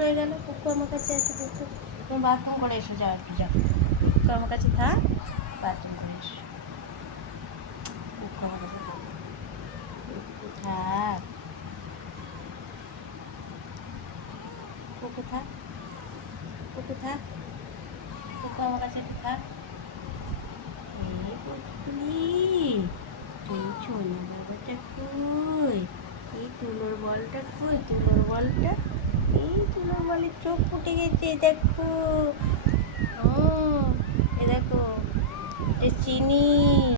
হয়ে গেল। কুকু আমার কাছে আছে, কুকু তুমি বাথরুম করে এসো, যাও একটু যাও, কুকু আমার কাছে থাক, বাথরুম করে এসো, কুকু আমার কাছে থাক, কুকু থাক, কুকু থাক, কুকু থাক, কুকু আমার কাছে একটু থাক। এই পুটুলি, এই ছোনা বাবাটা কই, এই তুলোর বলটা কই, তুলোর বলটা, এই তুলোর বলের চোখ ফুটে গেছে দেখো। এ দেখো, এ চিনি,